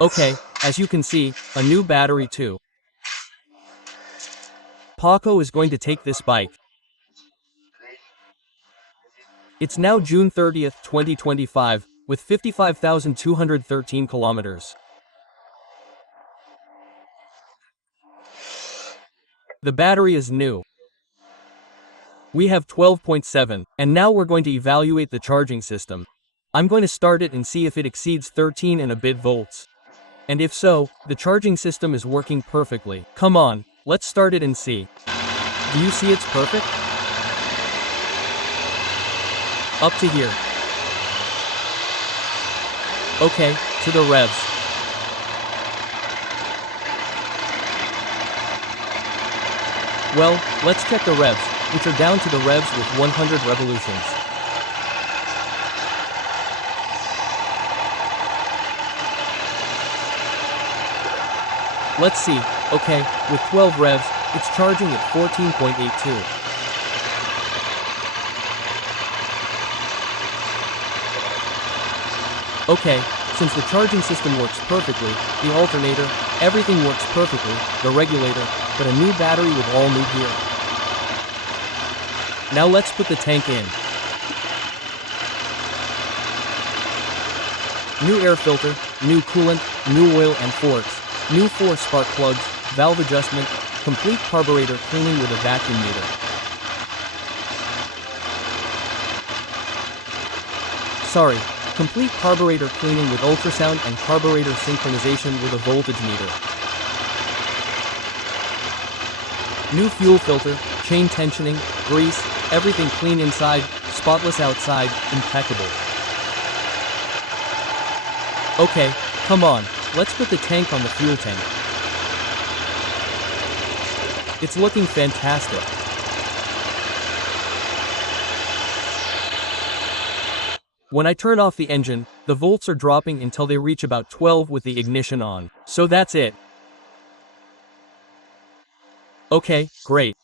Okay, as you can see, a new battery too. Paco is going to take this bike. It's now June 30th, 2025, with 55,213 kilometers. The battery is new. We have 12.7, and now we're going to evaluate the charging system. I'm going to start it and see if it exceeds 13 and a bit volts. And if so, the charging system is working perfectly. Come on, let's start it and see. Do you see it's perfect? Up to here. Okay, to the revs. Well, let's check the revs, which are down to the revs with 100 revolutions. Let's see, okay, with 12 revs, it's charging at 14.82. Okay, since the charging system works perfectly, the alternator, everything works perfectly, the regulator, but a new battery with all new gear. Now let's put the tank in. New air filter, new coolant, new oil and forks, new 4 spark plugs, valve adjustment, complete carburetor cleaning with a vacuum meter. Sorry, complete carburetor cleaning with ultrasound and carburetor synchronization with a voltage meter. New fuel filter, chain tensioning, grease, everything clean inside, spotless outside, impeccable. Okay, come on, let's put the tank on the fuel tank. It's looking fantastic. When I turn off the engine, the volts are dropping until they reach about 12 with the ignition on. So that's it. Okay, great.